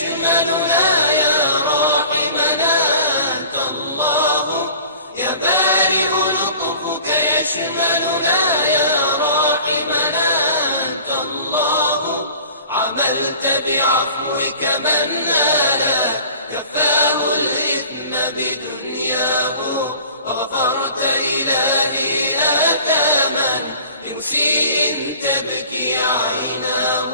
يشملنا يا راحمنا أنت الله يا بارئ لطفك يشملنا يا راحمنا أنت الله عملت بعفوك من نالا كفاه الإثم بدنياه وغفرت إلهي آثاما لمسيء تبكي عيناه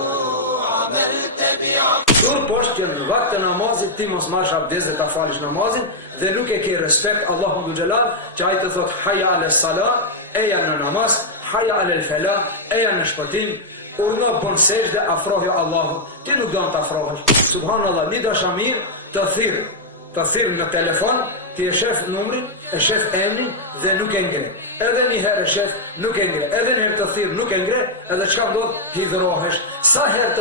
عملت بعفوك. Dur poshtë që në vakt të namazit ti mos marrësh abdest dhe ta falësh namazin dhe nuk e ke respekt Allahun dhul xhelal që ai të thot hayya ala salat, eja në namaz, hayya ala falah, eja në shpëtim, urna bën sejdë afrohi Allahut. Ti nuk do të afrohesh. Subhanallahu, një dashamir të thirr në telefon, ti e shef numrin, e shef emrin dhe nuk e ngre. Edhe një herë e shef, nuk e ngre. Edhe një herë të thirr, nuk e ngre, edhe çka ndodh? Hidhrohesh. Sa herë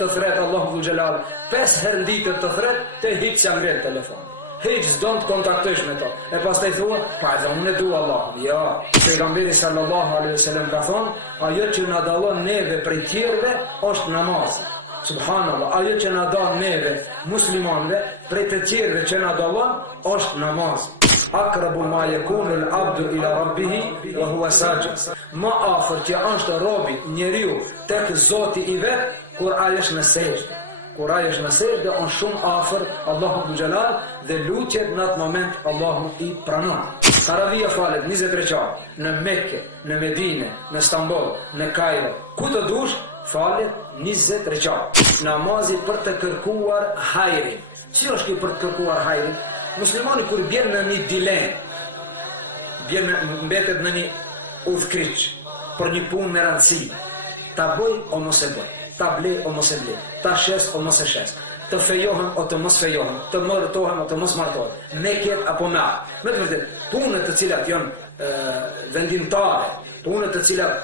të thret Allahu dhul xhelal? 5 herë ditë të thret, të hiq sa ngre telefon. Hiq s'don të kontaktosh me to. E pastaj thua, pa edhe unë e dua Allahun. Ja, pejgamberi sallallahu alaihi wasallam ka thonë, ajo që na dallon neve prej tjerëve është namazi. Subhanallah, ajo që na dallon neve muslimanëve prej të tjerëve që na dallon është namazi. Aqrabu ma yakunu al-abdu ila rabbih wa huwa sajid. Ma afër që është robi, njeriu tek Zoti i vet kur ai është në sejdë. Kur ai është në sejdë, është shumë afër Allahut dhul xhelal dhe lutjet në atë moment Allahu i pranon. Taravia falet 20 rekat në Mekë, në Medinë, në Stamboll, në Kairo, ku të dush falet 20 rekat. Namazi për të kërkuar hajrin. Si është kjo për të kërkuar hajrin? Muslimani kur bjen në një dilemë, mbetet në një udhkriç për një punë me rëndësi, ta bëj o mos e bëj, ta blej o mos e blej, ta shes o mos e shes, të fejohem o të mos fejohem, të martohem o të mos martohem, me ket apo me atë. Me të vërtetë, punët të cilat janë vendimtare, punët të cilat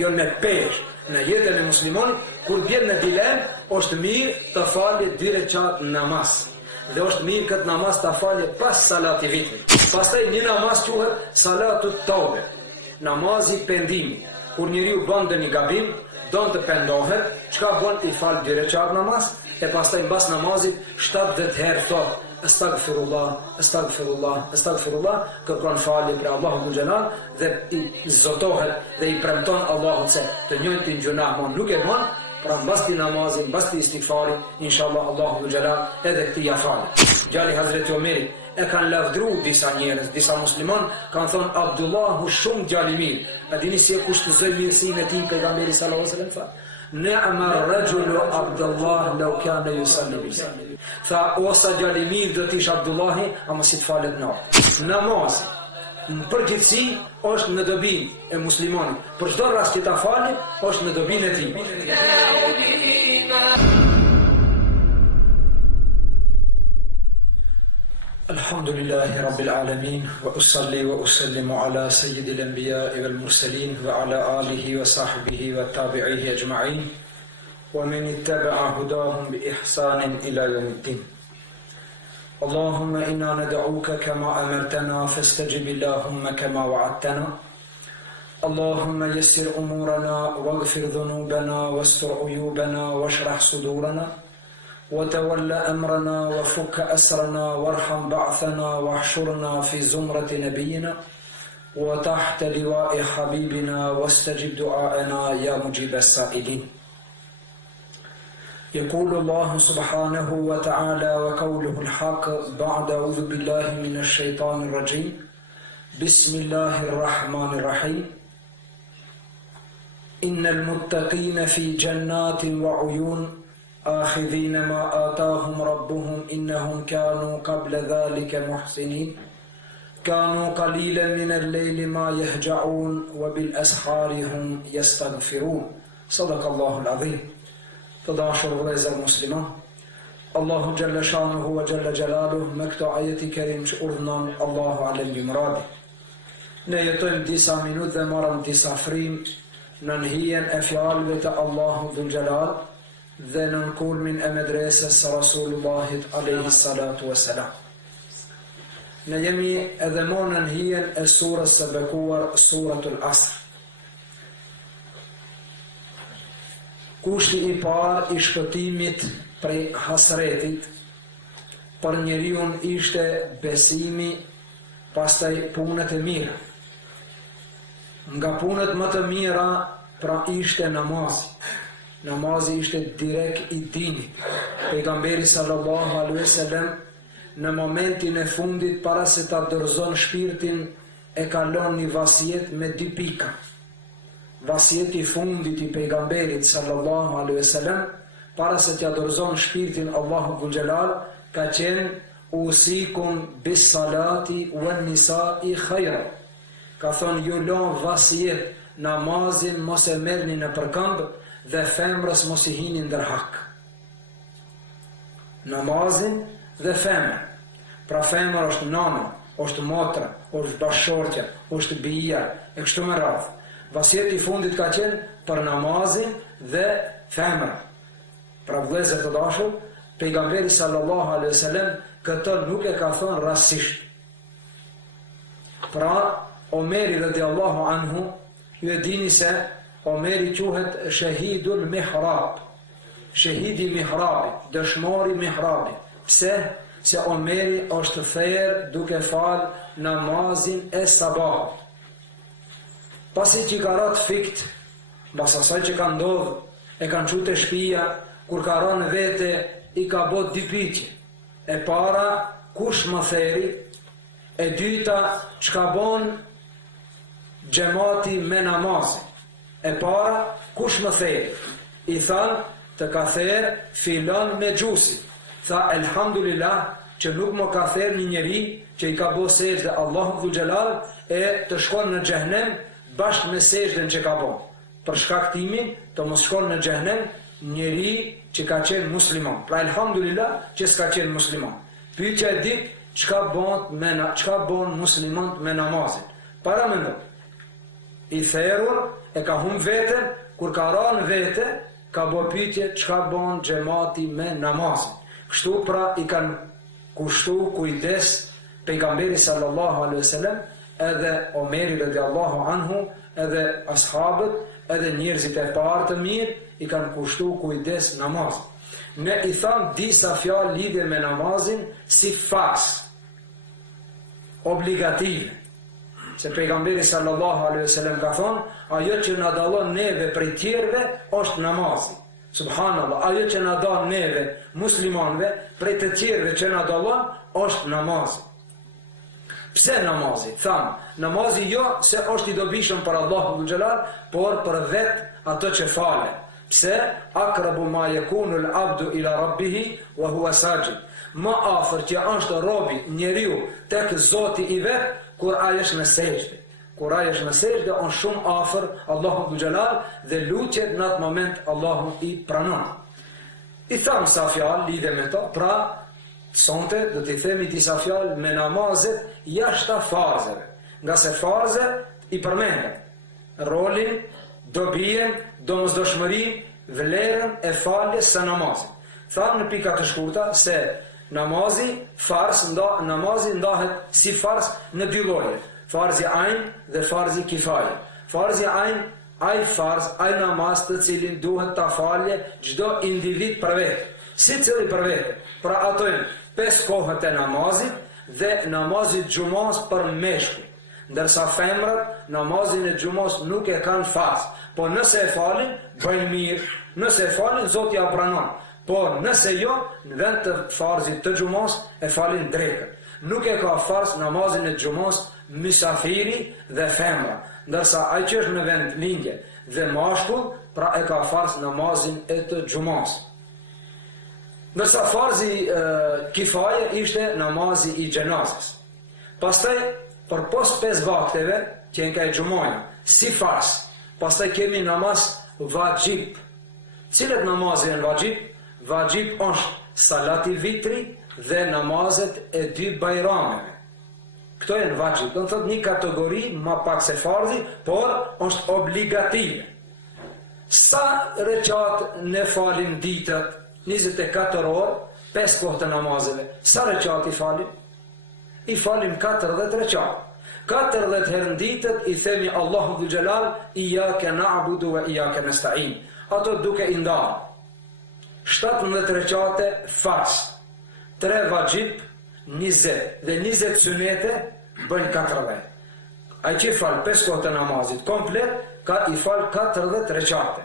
janë me pesh në jetën e muslimanit, kur bjen në dilemë, është mirë të falë 2 rekat namaz. Dhe është mirë këtë namaz të falje pas salati vitrit. Pastaj një namaz quhet salatu taube, namazi pendimi. Kur njeriu bën një gabim, don të pendohet, çka bën? I fal 2 rekat namaz, e pastaj mbas namazit 70 herë thot astaghfirullah, astaghfirullah, astaghfirullah, kërkon falje për Allahun dhul xhelal dhe i zotohet dhe i premton Allahut se të njëjtin gjuna nuk e bën. Pra mbas ti namazin, mbas ti istighfarin, inshallah Allahu dhul xhelal edhe këtë ja fal. Gjali Hazreti Omerit e kanë lavdruar disa njerëz, disa musliman kanë thonë Abdullahu shumë djalë i mirë. A dini se kushtozoi mirësinë e tij pejgamberi sallallahu alaihi wasallam? Ni'ma ar-rajulu Abdullah law kana yusalli. Tha osa djalë i mirë do të ish Abdullahi, ama si të falet natë. Namazi në përgjithësi është në dobin e muslimanit. Për çdo rast që ta falet, është në dobin e tij. Alhamdulillahi Rabbil Alamin wa usalli wa usallimu ala sayyidil anbiya'i wal mursalin wa ala alihi wa sahbihi wa tabi'ihi ajma'in wa man ittaba'a hudahum bi ihsanin ila yawmiddin. اللهم إنا ندعوك كما أمرتنا فاستجب اللهم كما وعدتنا اللهم يسر أمورنا واغفر ذنوبنا واستر عيوبنا واشرح صدورنا وتول أمرنا وفك أسرنا وارحم بعثنا واحشرنا في زمرة نبينا وتحت لواء حبيبنا واستجب دعاءنا يا مجيب السائلين. يقول الله سبحانه وتعالى وقوله الحق بعد أعوذ بالله من الشيطان الرجيم بسم الله الرحمن الرحيم إن المتقين في جنات وعيون آخذين ما آتاهم ربهم إنهم كانوا قبل ذلك محسنين كانوا قليلا من الليل ما يهجعون وبالأسحار هم يستغفرون صدق الله العظيم. Të dashur vëllezër musliman, Allahu xhalla shanuhu wa xhalla jalaluhu me këtë ajeti kerim që urdhënon Allahu alel jumradi. Ne jetojmë disa minutë dhe marrëm disa frim në hijen e fjalëve të Allahu dhul xhelal dhe në kulmin e medresës së Rasulullahit alayhi salatu wassalam. Ne jemi edhe më në hijen e surës së bekuar, suratul Asr. Kushti i parë i shpëtimit prej hasretit për njeriu ishte besimi, pastaj punët e mira. Nga punët më të mira pra ishte namazi. Namazi ishte direkt i dinit. Pejgamberi sallallahu alaihi wasallam në momentin e fundit para se ta dorëzon shpirtin e kalon një vasijet me 2 pika. Vasijeti i fundit i pejgamberit sallallahu alaihi wasallam para se t'ja dorëzon shpirtin Allahu dhul Jalal ka qenë usikum bis salati wan nisa'i khayra. Ka thonë ju lon vasijet, namazin mos e merrni në përkëmbë dhe femrës mos i hini ndër hak. Namazin dhe femër. Pra femër është nana, është motra, është bashkëshortja, është bija, e kështu me radhë. Vasijeti i fundit ka qenë për namazin dhe femër. Pra vëllezër të dashur, pejgamberi sallallahu alaihi wasallam këtë nuk e ka thonë rastisht. Pra Omeri radiallahu anhu, ju e dini se Omeri quhet shahidul mihrab. Shahidi mihrabi, dëshmori mihrabi. Pse? Se Omeri është therr duke falë namazin e sabahut. Pasi që ka ratë fikt, bas asaj që ka ndodhë, e kanë qute shpia, kur ka ranë vete, i ka bot 2 pyetje. E para, kush më theri, e dyta, çka bon xhamati me namazin. E para, kush më theri. I thanë, të ka therë filon me gjusi. Tha, elhamdulillah, që nuk më ka therë një njeri, që i ka bo sejdë Allahu dhul Jalal, e të shkon në xhehenem, bashkë me sejdën që ka bon. Për shkaktimin të mos shkon në xhehenem njeri që ka qenë musliman. Pra elhamdulillah që s'ka qenë musliman. Pyetja e dytë, çka bon musliman me namazin. Para mendo. I therrur e ka humb veten, kur ka rënë vete, ka bë pyetje çka bon xhamati me namazin. Kështu pra i kanë kushtu kujdes pejgamberi sallallahu alaihi wasallam, edhe Omeri radiallahu anhu, edhe ashabët, edhe njerëzit e parë të mirë, i kanë kushtu kujdes namazin. Ne i thamë disa fjalë lidhje me namazin si fars, obligative. Se pejgamberi sallallahu alaihi wasallam ka thonë, ajo që na dallon neve prej tjerëve është namazi. Subhanallah, ajo që na dallon neve muslimanëve prej të tjerëve që na dallon është namazi. Pse namazi? Thamë, namazi jo se është i dobishëm për Allahu dhul Jalal, por për vetë ato që fale. Pse? Akrabu ma yakunu al-abdu ila rabbihi wa huwa sajid. Më afër që është robi njeriu tek Zoti i vet kur ai është në sejdë. Kur ai është në sejdë, është shumë afër Allahu dhul Jalal dhe lutjet në atë moment Allahu i pranon. I thamë sa fjalë lidhe me to, pra sonte do t'i themi disa fjalë me namazet jashta farzeve. Nga se farzet i përmenden rolin, dobien, domosdoshmërinë, vlerën e faljes së namazit. Thamë në pika të shkurta se namazi ndahet si farz në 2 lloje. Farzi ain dhe farzi kifaje. Farzi ain, ai namaz të cilin duhet ta falje çdo individ për vetë. Si cili për vetë. Pra ato 5 kohët e namazit dhe namazit xumos për meshkuj. Ndërsa femrat namazin e xumos nuk e kanë farz. Po nëse e falin, bëjnë mirë. Nëse e falin, Zoti ja pranon. Por nëse jo, në vend të farzit të xumos e falin drekën. Nuk e ka farz namazin e xumos mysafiri dhe femra. Ndërsa ai që është në vend lindje dhe mashkull, pra e ka farz namazin e të xumos. Ndërsa farzi kifaje ishte namazi i xhenazës. Pastaj për pos 5 vakteve që në ka e xumojnë si farz. Pastaj kemi namaz vajib. Cilet namazet janë vajib? Vajib është salati vitri dhe namazet e 2 bajrameve. Këto janë vajib. Do të thotë një kategori më pak se farzi, por është obligative. Sa rekat ne falim ditët? 24 orë, 5 kohë të namazeve. Sa rekat i falim? I falim 40 rekat. 40 herë në ditët i themi Allahu dhul Jalal, iyyaka na'budu wa iyyaka nasta'in. ato duke i ndarë 17 recate fars, 3 vajib, 20 dhe 20 sunete bëjnë 40. Ai që fal 5 kohë të namazit komplet, ka i fal 40 recate.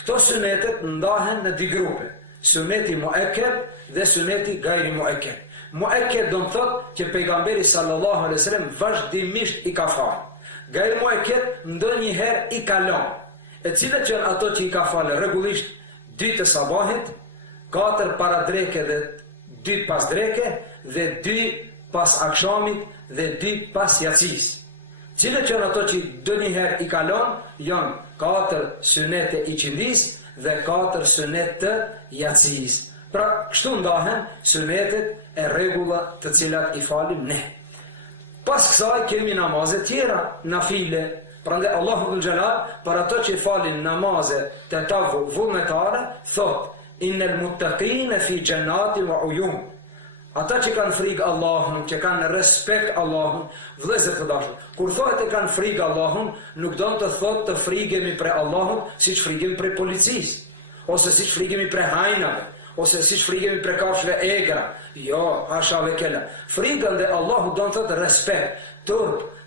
Këto sunetet ndahen në 2 grupe, suneti muakked dhe suneti gajri muakked. Muakked do të thotë që pejgamberi sallallahu alaihi wasallam vazhdimisht i ka falë. Gajri muakked ndonjëherë i ka lënë. E cilët janë ato që i ka falë rregullisht 2 të sabahit, 4 para dreke dhe 2 pas dreke dhe 2 pas akshamit dhe 2 pas yatsis. Cilët janë ato që ndonjëherë i ka lënë janë 4 sunete i qindis dhe 4 sunet të yatsis. Pra, kështu ndahen sunetet e rregulla të cilat i falim ne. Pas kësaj kemi namazet tjera, nafile. Prandaj Allahu dhul Jalal për ato që falin namazet të ta vullnetare thot: innal muttaqina fi jannatin wa uyun. Ata që kanë frikë Allahun, që kanë respekt Allahun, vëllezër të dashur, kur thohet e kanë frikë Allahun, nuk do të thotë të frikemi për Allahun siç frikemi për policisë, ose siç frikemi për hajnave, ose siç frikemi për kafshëve egra. Jo, hasha ve kella. Frika ndaj Allahut do të thotë respekt,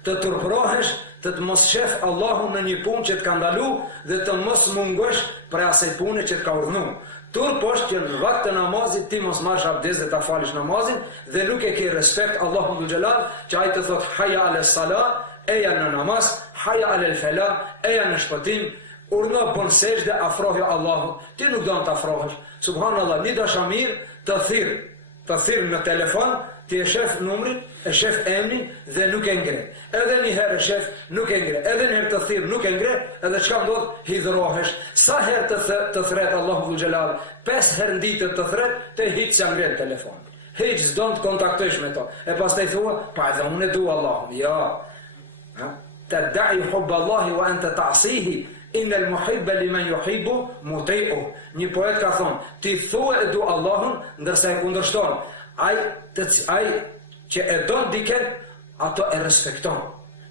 të turprohesh, të mos shef Allahun në një punë që të ka ndalu dhe të mos mungosh për asaj pune që të ka urdhëruar. Turp është që në vakt të namazit ti mos marrësh abdes dhe ta falësh namazin dhe nuk e ke respekt Allahun dhul Jalal, që ai të thotë hayya ala salat, eja në namaz, hayya ala al-falah, eja në shpëtim, urdhno bën sejdë afrohi Allahut. Ti nuk do të afrohesh. Subhanallahu, një dashamir të thirr në telefon, ti e shef numrin, e shef emrin dhe nuk e ngre. Edhe një herë e shef, nuk e ngre. Edhe një herë të thirr, nuk e ngre, edhe çka ndodh? Hidhrohesh. Sa herë të thret Allahu dhul Jalal? 5 herë ditë të thret, te hiç sa ngre telefon. Hiç s'do të kontaktosh me to. E pastaj thua, pa edhe unë dua Allahun. Ja. Tad'i hubb Allah wa anta ta'sihi. Innal muhibba liman yuhibbu muti'u. Një poet ka thonë, ti thua e du Allahun ndërsa e kundërshton. Ai që e don diket, ato e respekton.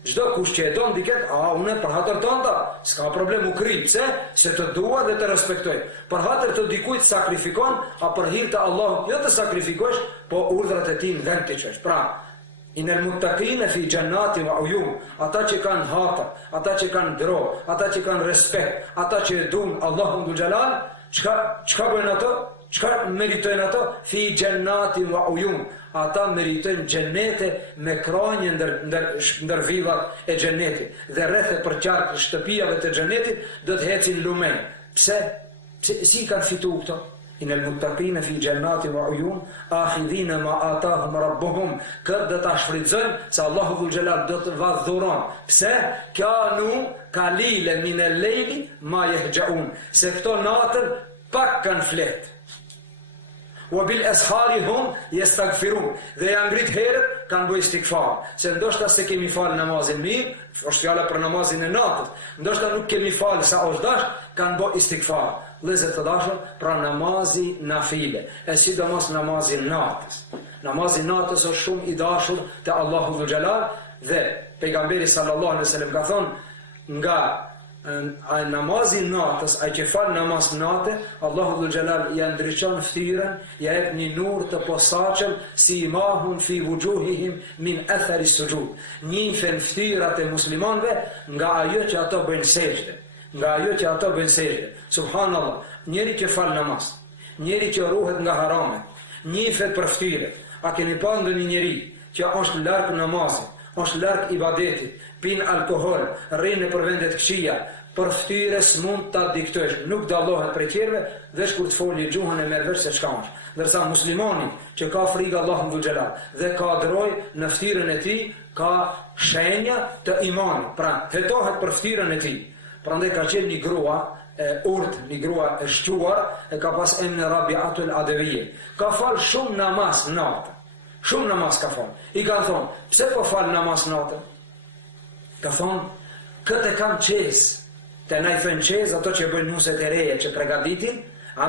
Çdo kush që e don diket, unë për hatër tënda, s'ka problem u kri, pse? Se të dua dhe të respektoj. Për hatër të dikujt sakrifikon, a për hir të Allahut jo të sakrifikosh, po urdhrat e tij në vend të çesh. Pra, inal muttaqina fi jannatin wa uyun, ata që kanë hatër, ata që kanë dro, ata që kanë respekt, ata që duan Allahun dhul Jalal, çka bëjnë ato? Çka meritojnë ato? Fi jannatin wa uyun. Ata meritojnë xhenete me kranje ndër villat e xhenetit dhe rreth e përqark shtëpiave të xhenetit do të ecin lumen. Pse? Si kanë fituar këto? Inal muttaqina fi jannatin wa uyun akhidhina ma atahum rabbuhum. Këtë do ta shfrytëzojnë se Allahu dhul Jalal do të vadhuron. Pse? Kanu qalila min al-layli ma yahjaun. Se këto natën pak kanë flet. Wa bil ashari hum yastaghfirun. Dhe janë ngrit herët, kanë bëj istighfar. Se ndoshta se kemi fal namazin mirë, është fjala për namazin e natës. Ndoshta nuk kemi fal sa është dash, kanë bëj istighfar. Vëllezër të dashur, pra namazi nafile, e sidomos namazi natës. Namazi natës është shumë i dashur te Allahu dhul Jalal dhe pejgamberi sallallahu alaihi wasallam ka thonë nga namazi natës, ai që fal namaz natë, Allahu dhul Jalal ja ndriçon fytyrën, ja jep një nur të posaçëm, si imahun fi wujuhihim min athari sujud. Njihen fytyrat e muslimanëve nga ajo që ato bëjnë sejdë. Nga ajo që ato bëjnë sejdë. Subhanallah, njeri që fal namaz, njeri që ruhet nga haramet, njihet për fytyrë. A keni pa ndonjë njeri që është larg namazit, është larg ibadetit, pin alkohol, rrinë për vendet këqija, për fytyrë s'mund ta diktojsh, nuk dallohet prej tjerëve, veç kur të foli gjuhën e merr vesh se çka është. Ndërsa muslimani që ka frikë Allahut dhul Jalal dhe ka droj në fytyrën e tij, ka shenja të imanit, pra hetohet për fytyrën e tij. Prandaj ka qenë një grua e urtë, një grua e shquar, e ka pas emrin Rabi'atul Adawiyye. Ka fal shumë namaz natë. Shumë namaz ka fal. I ka thonë, pse po fal namaz natë? Ka thonë, këtë kam qez. Te na i thënë qez, ato që bëjnë nuset e reja që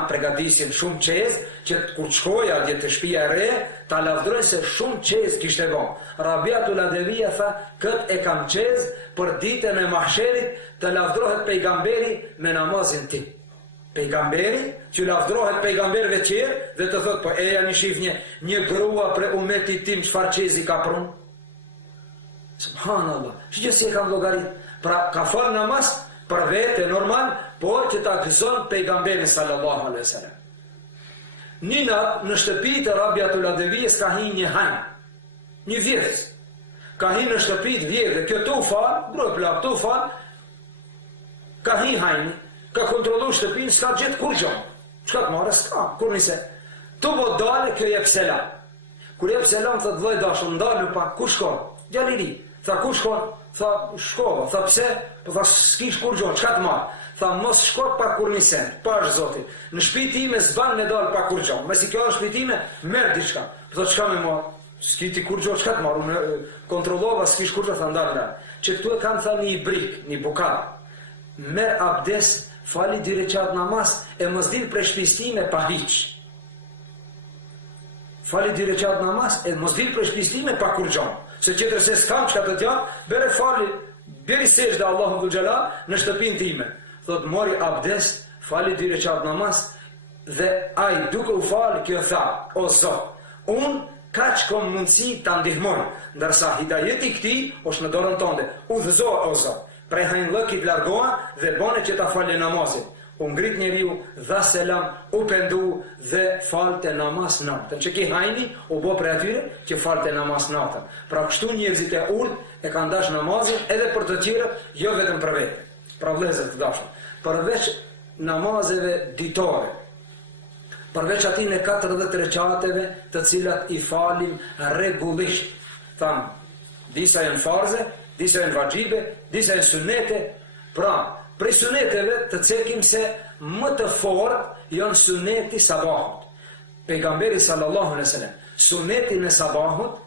përgatisin shumë qez, që kur shkoja dje të shtëpia e re, ta lavdroj se shumë qez kishte bon. Rabiatul Adawiyye tha, këtë e kam qez për ditën e mahsherit të lavdrohet pejgamberi me namazin ti. Pejgamberi, që lavdrohet pejgamberve tjerë dhe të thot, po eja një shif një grua pre umetit tim çfarë qezi ka prun. Subhanallah, që si e kam llogarit. Pra ka fal namaz për vete normal, por që ta gëzon pejgamberin sallallahu alaihi wasallam. Një natë në shtëpi të Rabiatul Adevijes ka hi një hajn, një vjetës. Ka hi në shtëpi të vjetë, kjo të u falë, grojë plak, të u falë, ka hi hajni, ka kontrolu shtëpinë, s'ka gjithë kur gjonë. Qka të marë, s'ka, kur nise. Tu bo dalë, kjo jep selam. Kur jep selam, thë të dhoj dashën, ndalë pa, ku shkon? Gjaliri. Tha, ku shkon? Tha, shkova. Tha, pse? Tha, s'kish kur gjonë, qka të marë? Tha, mos shkot pa kur nisen, pa është zotin. Në shpitime s'ban në dalë pa kur gjonë. Mesi kjo është shpitime, merë diçka. Tha, qka me marë? S'kiti kur gjonë, qka të marë? Unë kontrolova, s'kish kur gjonë, tha, ndalë. Që këtu e kam, tha, një brik, një bukar. Merë abdes, fali 2 rekat namaz e mos dil prej shpistime pa hiq. Fali 2 rekat namaz e mos dil prej shpistime pa kur gjonë. Se qëtër se s'kam qka të tjanë, bere fali, beri sesh dhe Allahu dhu gjelar në shtëpin time. Thot, mori abdes, fali 2 rekat namaz dhe aj duke u fali kjo tha, o Zot, unë ka që kom mundësi të ndihmon, ndërsa hidajeti këti është në dorën tonde, u dhëzo o Zot. Prej hajnë lëkit largoha dhe bane që ta falë namazin. U ngrit njeriu, dha selam, u pendu dhe falte namaz natën. Që ki hajni, u bo prej atyre që falte namaz natën. Pra kështu njerëzit e urt e kanë dash namazin edhe për të tjere, jo vetëm për vete. Pra vlezër të dashën. Përveç namazeve ditore, përveç atin e 40 rekateve të cilat i falim regullisht. Thamë, disa janë farze, disa janë vajibe, disa janë sunete. Pra, prej suneteve të cekim se më të fort janë suneti sabahut. Pejgamberi sallallahu alaihi wasallam, sunetin e sabahut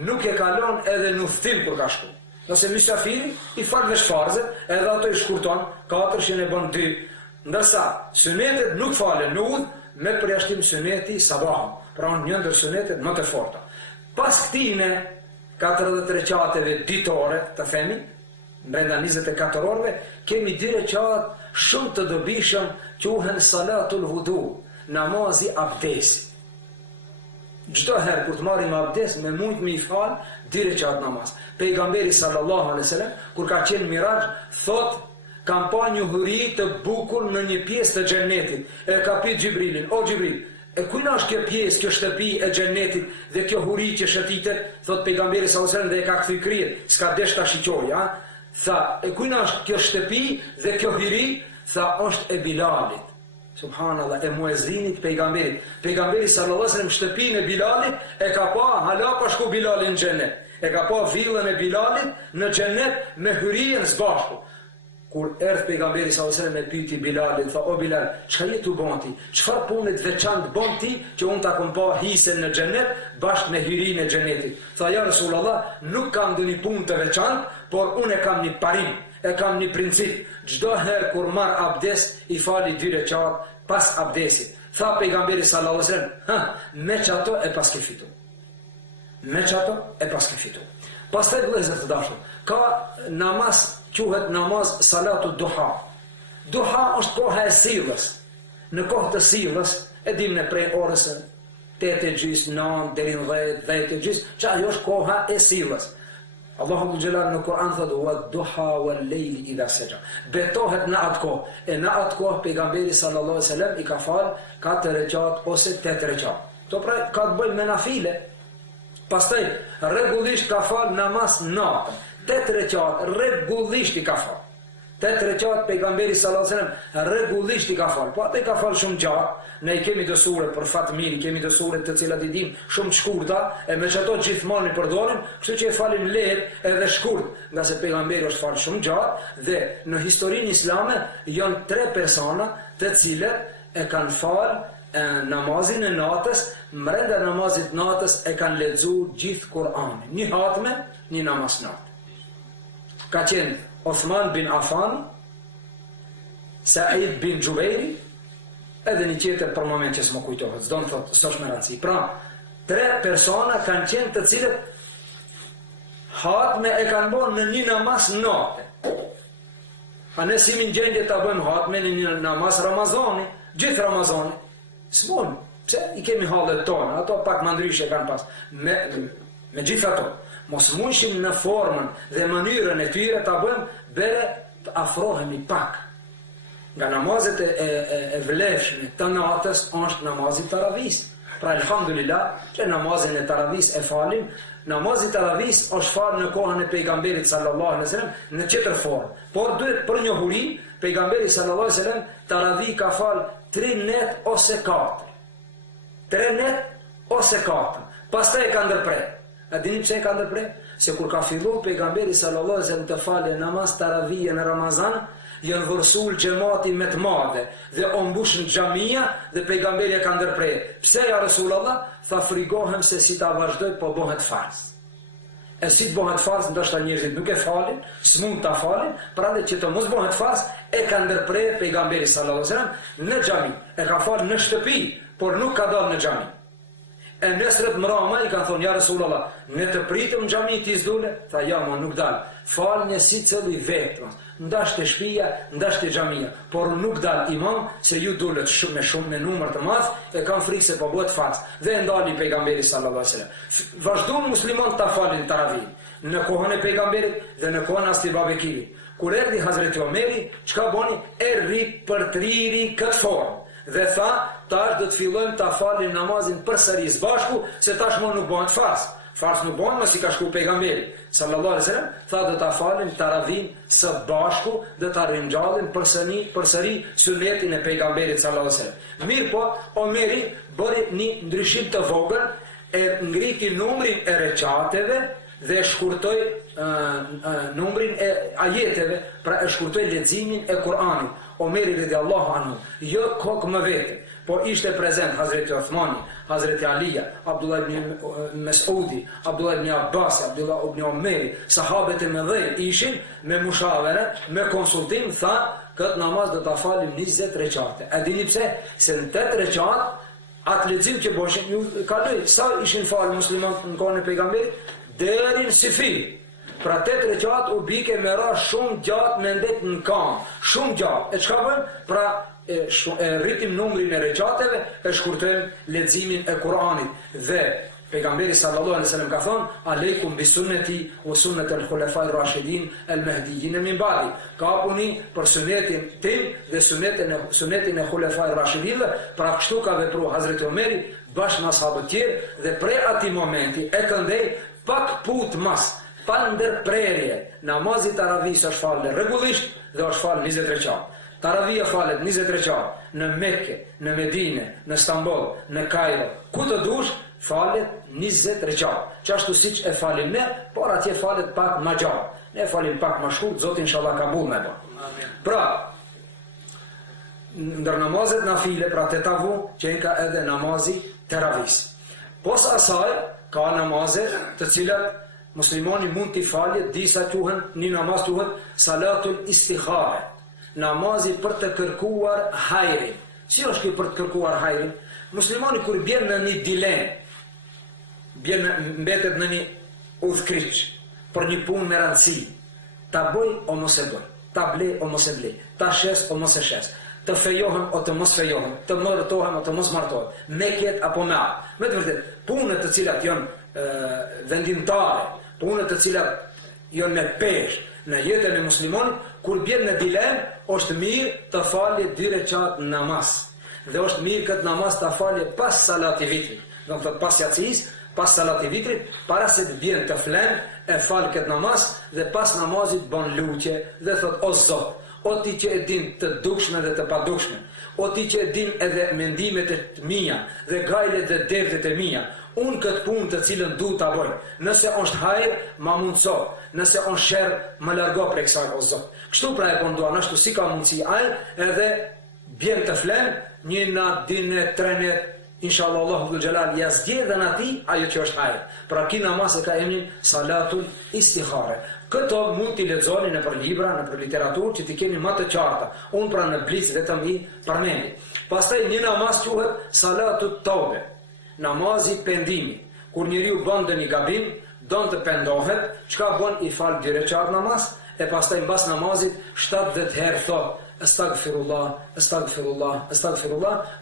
nuk e kalon edhe në udhtim kur ka shku. Nëse mysafiri i fal veç farzet, edhe ato i shkurton, 4 e bën 2. Ndërsa sunetet nuk falen në udh me përjashtim suneti sabahut. Pra, një ndër sunetet më të forta. Pas këtine 40 rekateve ditore të themi, brenda 24 orëve, kemi 2 rekat shumë të dobishëm, quhen salatul vudu, namazi abdesi. Çdo herë kur të marrim abdes, me mund me i fal 2 rekat namaz. Pejgamberi sallallahu alaihi wasallam, kur ka qenë Miraj, thot, kam pa një huri të bukur në një pjesë të xhennetit. E ka pyet Xhibrilin, o Xhibril, e kujna është kjo pjesë, kjo shtëpi e xhennetit dhe kjo huri që shëtitet, thot pejgamberi sallallahu alaihi wasallam dhe e ka kthy krije, s'ka desh ta shiqoj, ha? Tha, e kujna është kjo shtëpi dhe kjo hiri, tha, është e Bilalit. Subhanallah, e muezinit pejgamberit. Pejgamberi sallallahu alaihi wasallam shtëpinë e Bilalit e ka pa hala pa shku Bilalin në xhennet. E ka pa villën e Bilalit në xhennet me hyrjen së bashku. Kur erdh pejgamberi sallallahu alaihi wasallam e pyeti Bilalin, tha, o Bilal, çfarë je tu bën ti? Çfarë punë të veçantë bën ti që unë ta kom pa hisen në xhennet bashkë me hyrinë e xhennetit? Tha, ja Rasulullah, nuk kam ndonjë punë të veçantë, por unë kam një parim, e kam një princip. Çdo herë kur marr abdes, i fali 2 rekat pas abdesit. Tha pejgamberi sallallahu alaihi wasallam, me çato e pas ke fitu. Me çato e pas ke fitu. Pastaj vëllezër të dashur, ka namaz quhet namaz salatu duha. Duha është koha e sillës. Në kohë të sillës, e dim ne prej orës 8:30, 9 deri në 10, 10:30, që ajo është koha e sillës. Allahu Gjellar në Kur'an thotë wa duha wal lejli idha seja. Betohet në atë kohë. E në atë kohë pejgamberi sallallahu alaihi wasallam i ka fal 4 rekat ose 8 rekat. To pra ka të bëjë me nafile. Pastaj rregullisht ka fal namaz natën. 8 rekat rregullisht i ka fal. 8 rekat pejgamberi sallallahu alaihi wasallam rregullisht i ka fal. Po atë i ka fal shumë gjatë. Ne i kemi të sure për Fatmin, kemi të sure të cilat i dim shumë të shkurta, e me çato gjithmonë i përdorim, kështu që e falim lehtë edhe shkurt, nga se pejgamberi është fal shumë gjatë dhe në historinë islame janë 3 persona të cilët e kanë fal namazin e natës, brenda namazit natës e kanë lexuar gjithë Kur'anin, një hatme, një namaz natë. Ka qenë Uthman bin Affan, Said bin Jubairi, edhe një tjetër për moment që s'më kujtohet, s'do në thotë, s'është me rëndësi. Pra, 3 persona kanë qenë të cilët hatme e kanë bërë në një namaz natë. A ne si min gjendje të bëjmë hatme në një namaz Ramazani, gjithë Ramazani. S'mon, pse i kemi hallet tona, ato pak më ndryshe kanë pas. Me gjithë ato, mos munshim në formën dhe mënyrën e tyre ta bëjmë bere të afrohemi pak. Nga namazet e vlefshme të natës është namazi taravis. Pra elhamdulillah që namazin e taravis e falim. Namazi taravis është falë në kohën e pejgamberit sallallahu alaihi wasallam në çetër formë. Por duhet për njohuri, pejgamberi sallallahu alaihi wasallam taravi ka falë 3 net ose 4. 3 net ose 4. Pastaj e ka ndërprer. A dini pse e ka ndërprer? Se kur ka filluar pejgamberi sallallahu alaihi wasallam të falë namaz taravije në Ramazan, janë vërsul gjemati me të madhe dhe o mbushën xhamia dhe pejgamberi e ka ndërprer. Pse ja Rasulullah? Tha frigohem se si ta vazhdoj po bëhet farz. E si të bëhet farz, ndoshta njerëzit nuk e falin, s'mund ta falin, prandaj që të mos bëhet farz e ka ndërprer pejgamberi sallallahu alaihi wasallam në xhami. E ka falë në shtëpi, por nuk ka dalë në xhami. E nesret mrama i kanë thonë, ja Rasulullah, ne të pritëm në xhami ti s'dule? Tha ja, ma nuk dalë. Falë një si cëllu i vetë, ndash të shpia, ndash të xhamia, por nuk dalë imam se ju dulet shumë me numër të madh, e kanë frikë se po bëhet farz. Dhe ndali pejgamberi sallallahu alaihi wasallam. Vazhdon musliman ta falin taravih në kohën e pejgamberit dhe në kohën e Abubekirit. Kur erdhi Hazreti Omeri, çka boni? Erri për triri këtë formë. Dhe tha, tash do të fillojmë ta falim namazin përsëri së bashku, se tashmë nuk bëhet farz. Farz nuk bëhet, si ka shku pejgamberi sallallahu alaihi wasallam, tha do ta falim taravin së bashku, do ta ringjallim përsëri sunetin e pejgamberit sallallahu alaihi wasallam. Mirë po, Omeri bëri një ndryshim të vogël, e ngriti numrin e recateve dhe shkurtoi numrin e ajeteve, pra e shkurtoi leximin e Kuranit. Omeri radiallahu anhu, jo kokë më vete, por ishte prezent Hazreti Uthmani, Hazreti Alija, Abdullah ibn Mesudi, Abdullah ibn Abbas, Abdullah ibn Omeri, sahabet e mëdhej ishin me mushavere, me konsultim, tha, këtë namaz do ta falim 20 recate. E dini pse? Se në 8 recate, atë lexim që bëshin, ju kaloj, sa ishin falë muslimat në kohën e pejgamberit? Deri në Sifin. Pra 8 recate u bike me ra shumë gjatë me ndet në kam, shumë gjatë. E çka bëjmë? Pra e rritim numrin e recateve, e shkurtojmë leximin e Kuranit. Dhe pejgamberi sallallahu alaihi wasallam ka thonë: "Aleikum bi sunnati wa sunnati al-khulafa'ir rashidin al-mahdiyyin min ba'di." Kapuni për sunetin tim dhe sunetin e khulafa'ir rashidin. Pra kështu ka vepruar Hazreti Omeri bashkë me sahabët e tjerë dhe prej atij momenti e këndej pak put mas pa ndërprerje. Namazi taravis është falë rregullisht dhe është falë 20 recate. Taravia falet 20 recate në Mekë, në Medinë, në Stamboll, në Kairo, ku të dush falet 20 recate. Qashtu siç e falim ne, por atje falet pak më gjatë. Ne falim pak më shkurt, Zoti inshallah kabul me bë. Pra, ndër namazet nafile, pra te tavu, që ka edhe namazi taravis. Pos asaj ka namaze të cilat muslimani mund t'i falje, disa quhen, një namaz quhet salatul istikhare, namazi për të kërkuar hajrin. Si është kjo për të kërkuar hajrin? Muslimani kur bjen në një dilemë, mbetet në një udhkriç për një punë me rëndësi, ta bëj o mos e bëj, ta blej o mos e blej, ta shes o mos e shes, të fejohem o të mos fejohem, të martohem o të mos martohem, me kjet apo me atë. Me të vërtet, punët të cilat janë vendimtare, punët të cilat janë me pesh në jetën e muslimonit, kur bjen në dilemë, është mirë të falje 2 recate namaz. Dhe është mirë këtë namaz të falje pas salati vitrit. Do të thotë pas jacis, pas salati vitrit, para se të bjen të flen, e fal këtë namaz dhe pas namazit bën lutje dhe thot: "O Zot, o ti që e din të dukshme dhe të padukshme, o ti që e din edhe mendimet e mia dhe gajlet dhe dertet e mia, unë këtë punë të cilën du të bëj, nëse është hajër, ma mundëso, nëse është sherr, më largo prej kësaj o Zot." Kështu pra e konduan, ashtu si ka mundësi aj, edhe bjen të flen, një na, dinë, 3 net, inshallah Allahu dhul Jalal ja zgjedhën ati ajo që është hajër. Pra ki namaz e ka emrin salatul istikhare. Këto mund t'i lexoni në për libra, në për literaturë, që t'i keni më të qarta. Unë pra në blic vetëm i përmendi. Pastaj një namaz quhet salatut taube, namazi pendimit. Kur njeriu bën një gabim, don të pendohet, çka bën? I fal 2 recate namaz, e pastaj mbas namazit 70 herë thot: Astaghfirullah,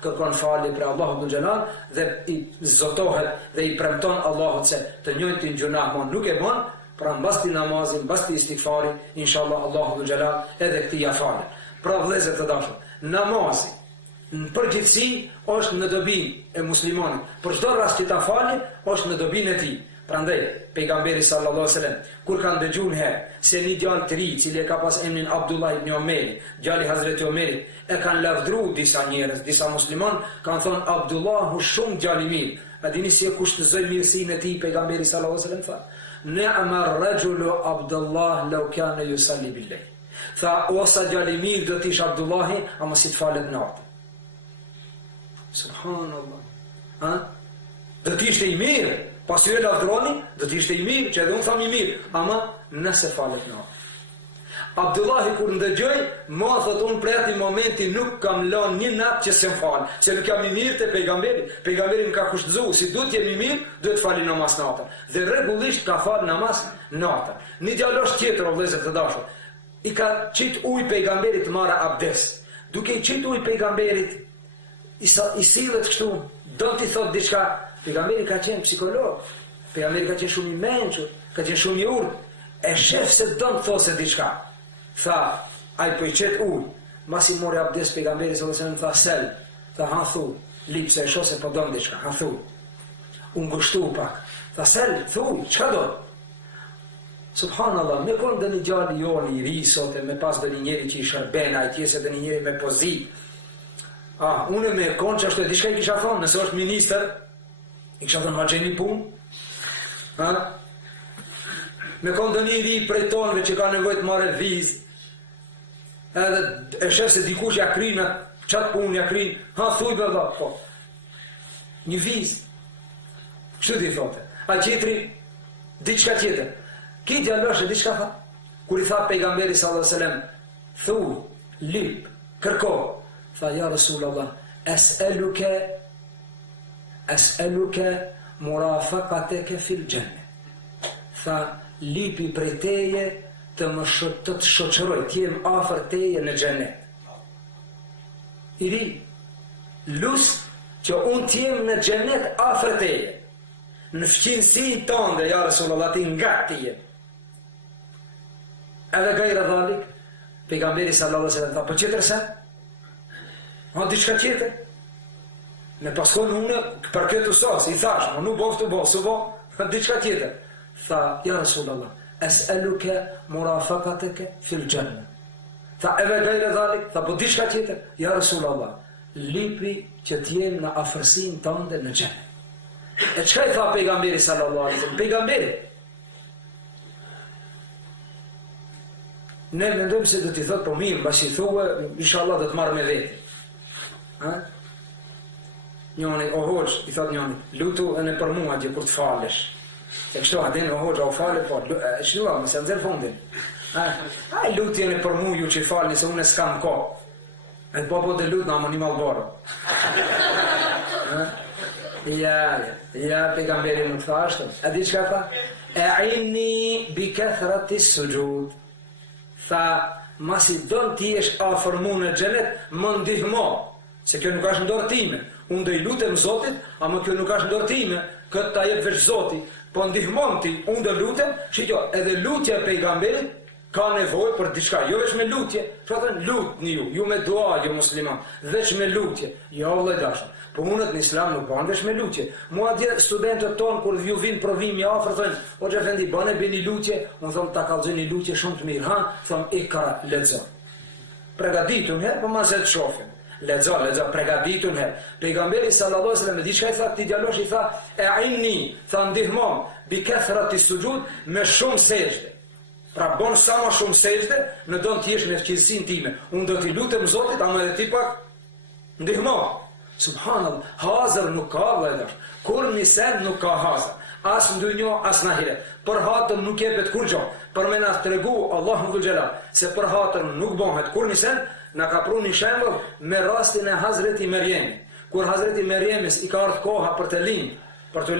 kërkon falje për Allahut dhul xhelal dhe i zotohet dhe i premton Allahut se të njëjtin gjunah nuk e bën, pra mbas ti namazin, mbas ti istighfarin, inshallah Allahu dhul xhelal edhe këtë ja fal. Pra vëllezër të dashur, namazi në përgjithësi është në dobinë e muslimanit. Për çdo rast që ta falë, është në dobinë e tij. Prandaj pejgamberi sallallahu alaihi wasallam kur kanë dëgjuar herë se një djalë të ri, i cili ka pas emrin Abdullah ibn Omer, djali i Hazreti Omerit, e kanë lavdruar disa njerëz, disa musliman, kanë thonë Abdullahu shumë djalë i mirë. A dini si e kushtozoi mirësinë e tij pejgamberi sallallahu alaihi wasallam? Tha, "Ni'ma ar-rajulu Abdullah law kana yusalli bil-layl." Tha, osa djali i mirë do të ish Abdullahi, ama si të falet natë. Subhanallah. Ha? Do të ishte i mirë. Pas ju e lavdroni, do të ishte i mirë, që edhe unë tham i mirë, ama nëse falet natë. Abdullahi kur ndëgjoj, ma thot unë preti momenti nuk kam lanë një natë që se më falë, se nuk jam i mirë të pejgamberi. Pejgamberi më ka kushtëzu, si du t'jem i mirë, duhet fali namaz natë. Dhe rregullisht ka falë namaz natë. Një djalosh tjetër, o vëllezër të dashur, i ka qitë ujë pejgamberit marra abdes. Duke i qitë ujë pejgamberit, i sillet kështu, do t'i thot diçka. Pejgamberi ka qenë psikolog, pejgamberi ka qenë shumë i mençur, ka qenë shumë i urtë, e shef se do të thosë diçka. Tha, ai po i qet ujë, masi mori abdes pejgamberi sallallahu alaihi wasallam, tha sel, tha ha thu, lipse e shose po don diçka, ha thu. Unë gushtu pak, tha sel, thu, çka do? Subhanallah, me kon dhe një gjallë joni i ri sot, me pas dhe një njeri që i shërben, a i tjese dhe një njeri me pozit. Unë me kon që ashtu e diçka i kisha thonë, nëse është minister, i kisha thonë ma gjeni pun. Me kon dhe një ri prej tonëve që ka nevojt mare vizë, edhe e shef se dikush ja krinë, qatë pun ja krinë, thuj bëdha, po. Një vizë. Kështu t'i thote. A qetri, diçka tjetër. Ki djalosh e diçka tha? Kur i tha pejgamberi sallallahu alaihi wasallam, thuj, lip, kërko. Tha, ja Rasulallah, es'eluke murafaqateke fil janna. Tha, lipi prej teje të të shoqëroj, t'jem afër teje në xhenet. I ri, lus që unë t'jem në xhenet afër teje, në fqinësi tënde, ja Rasulallah, ti nga teje. Edhe gajra dhalik, pejgamberi sallallahu alaihi wasallam tha, po qëtër se? Diçka tjetër? Me paskon unë për këtë sos, i thash, nuk boftu bo, su bo, diçka tjetër. Tha, ja Rasulallah, es'eluke murafaqateke fil janna. Tha, edhe gajra dhalik, tha, po diçka tjetër? Ja Rasulallah, lipi që t'jem në afërsin tënde në xhenet. E çka i tha pejgamberi sallallahu alaihi wasallam? Pejgamberi ne mendojmë se do t'i thot, po mirë, bashkë i thue, inshallah do t'marrë me veti. Njoni, o hoq, i thot njoni, lutu e në për mua gjë kur t'falesh. E kështu, adin, o hoq, o fale, po, shlua, më se nëzër fundin. Lutu e në për mu ju që i falni, se unë e s'kam ko. E të po dhe lutu, na më një malboro. Ja, pejgamberi nuk tha ashtu. A di çka tha? E inni bi kathrati sujud. Tha, masi don ti jesh afër mu në xhenet, më ndihmo, se kjo nuk është në dorë time. Unë do i lutem Zotit, ama kjo nuk është në dorë time, këtë ta jep veç Zoti. Po ndihmon ti, unë do lutem, shikjo, edhe lutja e pejgamberit ka nevojë për diçka, jo veç me lutje. Çfarë thënë lutni ju me dua, jo musliman, veç me lutje. Jo vëllai dashur. Po punët në islam nuk bën veç me lutje. Mua dje studentët tonë kur ju vin provimi afër thonë, "O xhefendi, bëni lutje." Unë them ta kallzoj një lutje shumë të mirë, them ikra lexo. Përgatitun herë, po mas e të shohim. Lexo, përgatitun herë. Pejgamberi sallallahu alajhi wasallam diçka i tha ti djalosh, i tha, "E inni", tha ndihmo, bi kathrati sujud, me shumë sejdë. Pra bon sa më shumë sejdë, në do të jesh në fqinësinë time. Unë do t'i lutem Zotit, ama edhe ti pak ndihmo. Subhanallah, hazër nuk ka vëllai. Kur një sen nuk ka hazër. As në dynjë, as në ahiret. Për hatën nuk jepet kur gjë. Për me na tregu Allahu dhul xhelal se për hatën nuk bëhet kur një sen, na ka pru një shembull me rastin e Hazreti Meryem. Kur Hazreti Meryemis i ka ardhur koha për të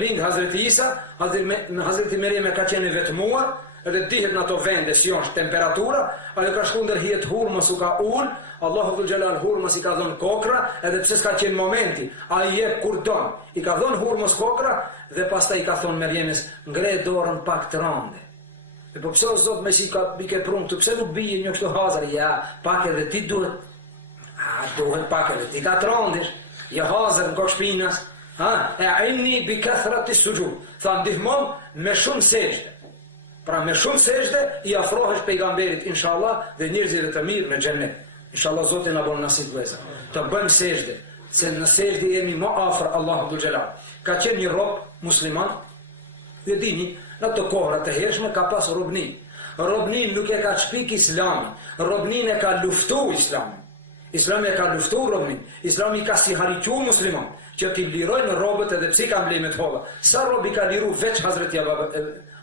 lindë Hazreti Isa, Hazreti Meryem ka qenë vetmuar edhe dihet në ato vende si është temperatura, ajo ka shku ndër hijet hurmës u ka ullë, Allahu dhul Gjelal hurmës i ka dhënë kokra, edhe pse s'ka qenë momenti, a i jep kur don, i ka dhënë hurmës kokra, dhe pastaj i ka thonë Merjemis, ngre dorën pak të rande. E po pse o Zot me si ka bike prunë, të pse nuk bije një kështu hazër, ja, pak edhe ti duhet, duhet pak edhe ti ka të randish, ja hazër në kokshpinas, e inni bi kathrati sujud, tha ndihmon me shumë sejdë. Pra me shumë sejdë i afrohesh pejgamberit inshallah dhe njerëzve të mirë në xhennet. Inshallah Zoti na bën nasib vëza. Të bëjmë sejdë, se në sejdë jemi më afër Allahut dhul Xhelal. Ka qenë një rob musliman, dhe dini, në të kohëra të hershme ka pas robni. Robnin nuk e ka shpik Islamin, robnin e ka luftu Islamin. Islami e ka luftu robnin, Islami ka si hariqu musliman, që t'i lirojnë robët edhe psi ka mblemet holla. Sa robi ka liru veç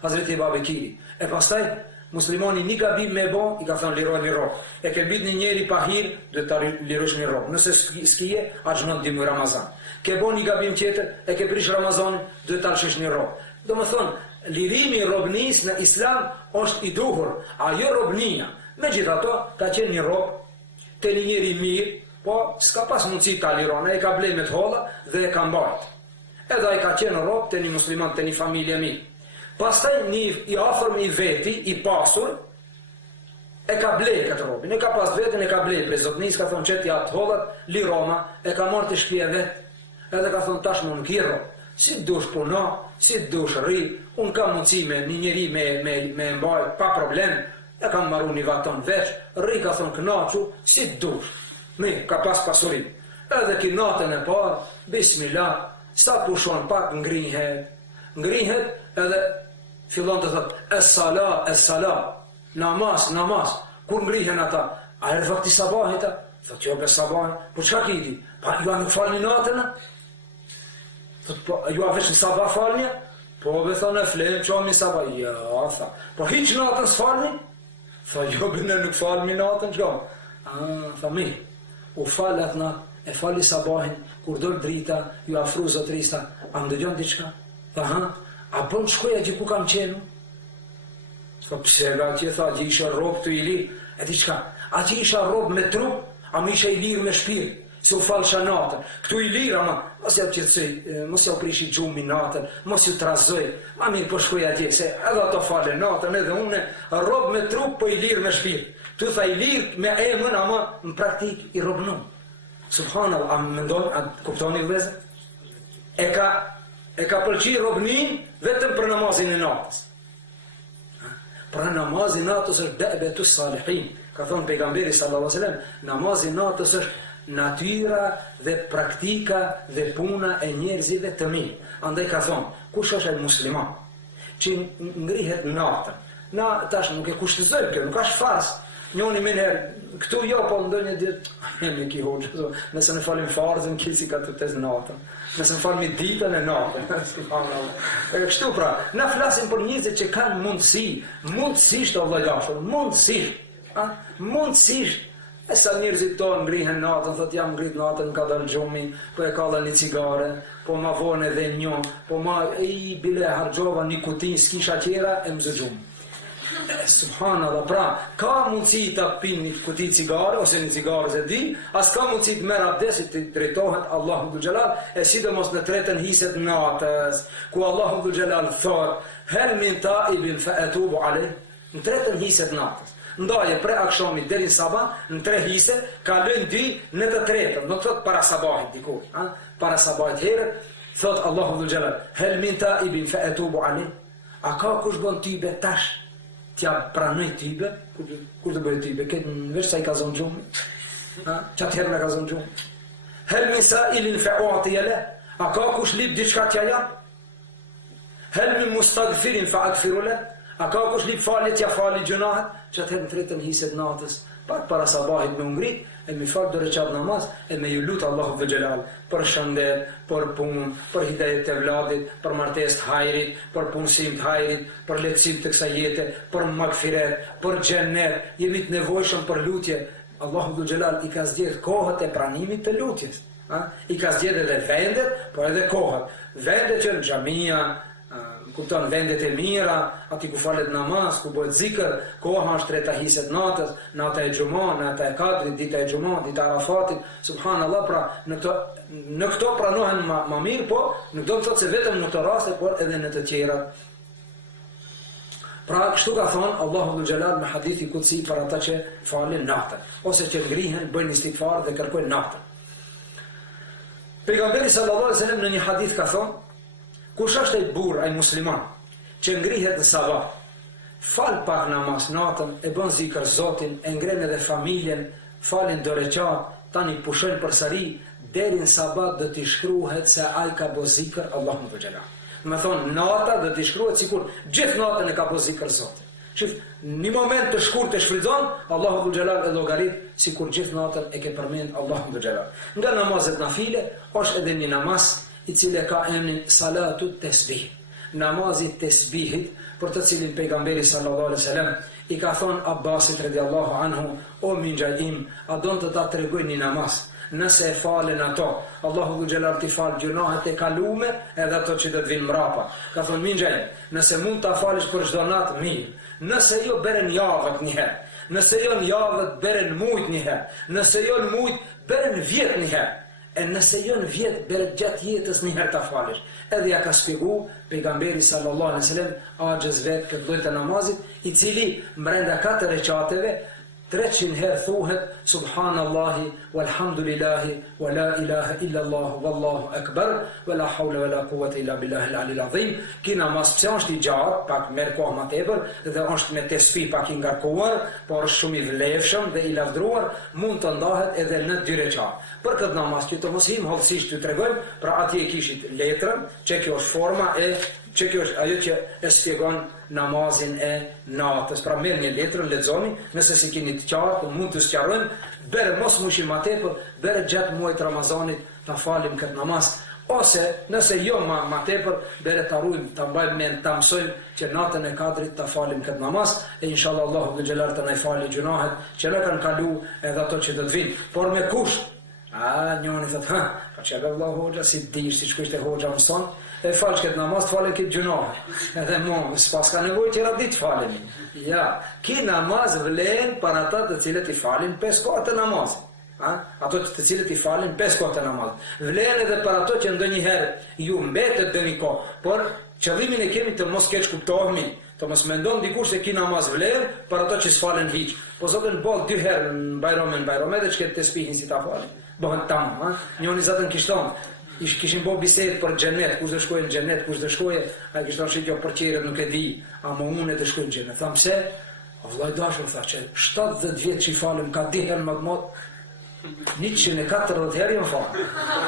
Hazreti Babekiri. E pastaj, muslimani një gabim me bo, i ka thënë liroj një robë. E ke mbit një njeri pa hir, dhe ta lirosh një robë. Nëse s'kije, atë shmën dimu Ramazan. Ke bo një gabim tjetër, e ke prish Ramazanin, dhe ta lëshesh një robë. Do më thonë, lirimi i robnis në Islam është i duhur, ajo robnia. Me gjitha to, ka qenë një robë, të një njeri mirë, po s'ka pas mundësi ta liron, e ka blemet holla dhe e ka mbajt. Edhe ai ka qenë rob të një musliman, të një familje mirë. Pastaj i afërm i veti, i pasur, e ka blej këtë robin, e ka pas vetin, e ka blej prej zotnis, ka thonë qëti atë hollat, liroma, e ka marrë të shpje vet, edhe ka thonë tash më në kiro, si të dush puna, si të dush rri, unë kam mundësi me një njeri me mbaj, pa problem, e kam marru një vaton veç, rri ka thonë kënaqu, si të dush. Mi, ka pas pasurim. Edhe ki natën e parë, bismillah, sa pushon pak ngrihet, edhe fillon të thot, es-sala, namaz, kur ngrihen ata, a e vakti sabahit, thot, jo be sabahit, po qka kiti? Pa, ju a nuk falni natën? Thot, po, ju a veç në sabah falni? Po, be thonë e flemë, qomi sabah, ja, tha, po hiq natën s'falni? Tha, jo, bëne nuk falmi natën, qka? Tha, mi, u falet na, e fali sabahin, kur dojnë drita, ju afru zotrista, a më dëgjon diqka? Tha, a bën shkoja që ku kam qenu? Tha, pse ga që tha, që isha rob të i lirë, e diqka, a që isha rob me trup, a më isha i lirë me shpirë, se u falësha natën, këtu i lirë, ama, mos ja qëtësoj, mos ja u prishi gjumi natën, mos ju trazoj, ma mirë po shkoja tje, se edhe ato fale natën, edhe une, rob me trup, po i lirë me shpirë. Tu tha i lirë me emën, ama në praktik i robnu. Subhanallah, a më mendojnë, a kuptoni vëzë? E ka pëlqi robnin vetëm për namazin e natës. Pra namazin e natës është da'betu salihin. Ka thonë pejgamberi sallallahu alaihi wasallam, namazin e natës është natyra dhe praktika dhe puna e njerëzive të mirë. Andaj ka thonë, kush është ai musliman që ngrihet natën? Na tash nuk e kushtëzoj kjo, nuk është fars. Njoni menherë, këtu jo, po ndonjë ditë, jemi ki hoqë, nëse në falim farzën, kisi ka të tezë natën, nëse në falim ditën e natën, kështu pra, na flasim për njëzit që kanë mundësisht, o vëllajashur, mundësisht, e sa njërzit tonë ngrihen natën, thot jam ngrit natën, ka dal gjumi, po e ka dhe një cigare, po ma vone dhe një, po ma i bile hargjova një kutin, s'kisha tjera, e mzë gjumë. Subhanallah, pra, ka mundësi të pin një kuti cigare, ose një cigare se di, as ka mundësi të merë abdesit të drejtohet Allahu dhul Gjelal, e sidomos në tretën hiset natës, ku Allahu dhul Gjelal thot, hel min taibin fa etubu alej, në tretën hiset natës. Ndaje pre akshamit deri në sabah, në 3 hise, kalën 2 në të tretën, do të thot para sabahit dikur, para sabahit herët, thot Allahu dhul Gjelal, hel min taibin fa etubu alej, a ka kush bon tybe tash, tja pranoj tybe, kur të bëjë tybe, këtë në veç sa i ka zonë gjumë, qatë herë me ka zonë gjumë. Hel min sa ilin fe'uati jele, a ka kush lip diçka tja ja? Hel min mustagfirin fa'agfirule, a ka kush lip falit tja fali gjunahet, qatë herë në tretën hiset natës, pak para sabahit me ungrit, e mi falë dore qatë namaz, e me ju lutë Allahu dhe Gjelal, për shëndet, për punë, për hidajet të vladit, për martes të hajrit, për punësim të hajrit, për letësim të kësa jetë, për magfiret, për gjennet, jemi të nevojshëm për lutje. Allahu dhe Gjelal i ka zgjedhë kohët e pranimit të lutjes. I ka zgjedhë edhe vendet, por edhe kohët. Vendet që në xhamia, kupton vendet e mira, aty ku falet namaz, ku bëhet zikr, koha është treta hiset natës, nata e xumon, nata e kadrit, dita e xumon, dita e Arafatit, subhanallahu, pra në këto pranohen më mirë, po nuk do të thotë se vetëm në këto raste, por edhe në të tjera. Pra kështu ka thonë Allahu dhul Xhelal me hadithi kutsi për ata që falin natën, ose që ngrihen, bëjnë istighfar dhe kërkojnë natën. Pejgamberi sallallahu alaihi wasallam në një hadith ka thonë: kush është ai burr, ai musliman, që ngrihet në sabah, fal pak namaz natën, e bën zikr Zotin, e ngren edhe familjen, falin 2 rekat, tani pushojnë përsëri, deri në sabah do t'i shkruhet se ai ka bën zikr Allahu dhul Xhelal. Me thonë, nata do t'i shkruhet sikur gjithë natën e ka bën zikr Zotin. Shif, një moment të shkurt të shfrytëzon, Allahu dhul Xhelal e llogarit sikur gjithë natën e ke përmend Allahu dhul Xhelal. Nga namazet nafile është edhe një namaz i cili ka emrin salatu tesbih, namazi tesbihit, për të cilin pejgamberi sallallahu alaihi wasallam i ka thonë Abbasit radiallahu anhu: o minxaj im, a don të ta tregoj një namaz, nëse e falen ato, Allahu dhul Xhelal t'i fal gjunahet e kalume edhe ato që do të vinë mrapa. Ka thonë minxaj, nëse mund ta falësh për çdo natë, mirë. Nëse jo beren javët njëherë, nëse jo në javët beren mujt njëherë, nëse jo në mujt beren vjet njëherë, e nëse jo në vjet beren gjatë jetës njëherë ta falësh. Edhe ja ka shpjegu pejgamberi sallallahu alaihi wasallam axhës vet këtë lloj të namazit, i cili brenda 4 rekateve 300 herë thuhet subhanallahi walhamdulillahi wa la ilaha illa Allah wallahu akbar wa la hawla wa la quwwata illa billahi al-ali al-azim. Ky namaz pse është i gjatë, pak merr kohë më tepër, dhe është me tesbih pak i ngarkuar, por shumë i vlefshëm dhe i lavdruar, mund të ndahet edhe në 2 rekat. Për këtë namaz që të mos him hollësisht t'ju tregojmë, pra atje e kishit letrën, që kjo është forma e që kjo është ajo që e shpjegon namazin e natës. Pra merr një letrën, lexoni, nëse si keni të qartë, mund të sqarojmë, bere mos mushim më tepër, bere gjatë muajit Ramazanit ta falim këtë namaz, ose nëse jo më tepër, bere ta ruajmë, ta mbajmë mend, ta mësojmë që natën e 4-rit ta falim këtë namaz, e inshallah Allahu dhul Xhelal të na falë gjunahet që ne kanë kalu edhe ato që do të vinë, por me kusht. Njëri thotë, pa çka Allahu hoxha si dish, si shkojtë hoxha mëson, e falsh këtë namaz, të falen këtë gjunahe. Edhe mo, s'pas ka nevojë që radit falemi. Ja, ki namaz vlen për ata të cilët i falin 5 kohë të namazit. Ato të cilët i falin 5 kohë të namazit. Vlen edhe për ato që ndonjëherë ju mbetet dëni kohë, por qëllimin e kemi të mos keq kuptohemi, të mos mendon dikush se ki namaz vlen për ato që s'falen hiç. Po zotën ball 2 herë në bajram edhe çka të spihin si ta falin. Bëhen tam, njëri zatën kishton. Kishin bo bisedë për xhenet, kush do shkojë në xhenet, kush do shkojë, ai kishte thënë kjo për qerët nuk e di, a më unë të shkoj në xhenet. Tham pse? Vllai dashur tha që 70 vjet që i falem ka dihen më të mot 140 herë më fal.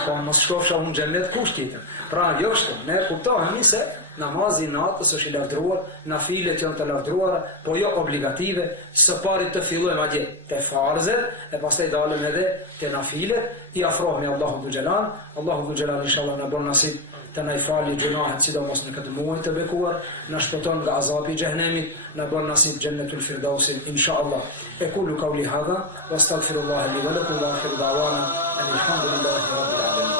Po mos shkofsha unë në xhenet kush tjetër. Pra jo kështu, ne kuptohemi se namazi natës është i lavdruar, nafilet janë të lavdruara, po jo obligative. Së pari të fillojmë atje te farzet, e pastaj dalëm edhe te nafilet, i afrohemi Allahu dhul Xhelal. Allahu dhul Xhelal inshallah na bën nasib të na falë gjunahet, sidomos në këtë muaj të bekuar, na shpëton nga azabi i xhenemit, na bën nasib jannatul firdaus inshallah. Aqulu qawli hadha wastaghfirullah li wa lakum wa akhir da'wana alhamdulillahi rabbil alamin.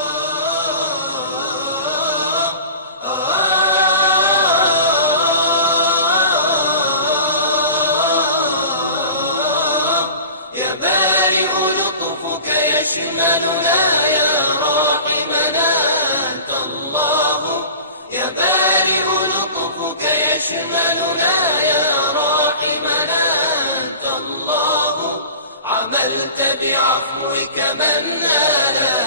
يشملنا يا راحمنا أنت الله يا بارئ لطفك يشملنا يا راحمنا أنت الله عملت بعفوك من نالا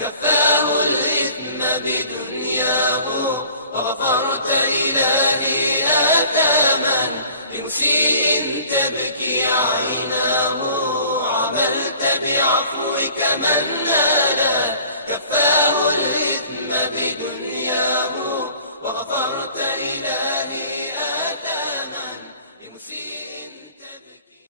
كفاه الإثم بدنياه وغفرت إلهي آثاما لمسيء تبكي عيناه عملت بعفوك من نالا